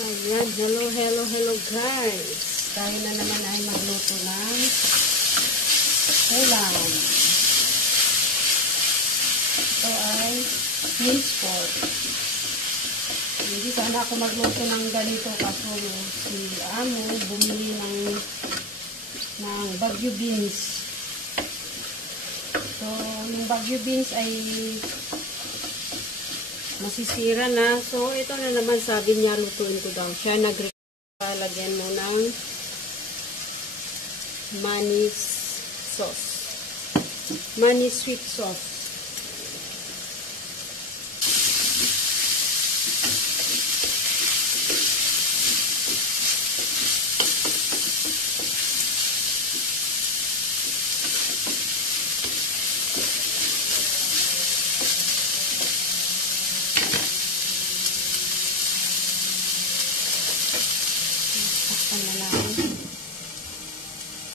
Ayan, hello guys. Tayo na naman ay magluto ng ulam. Ito ay beans pork. Hindi sana ako magluto ng ganito kaso si Amo bumili ng Baguio beans. So, yung Baguio beans ay masisira na. So, ito na naman sabi niya, lutuin ko daw. Siya lagyan mo ng manis sauce. Manis sweet sauce. Takpan na lang.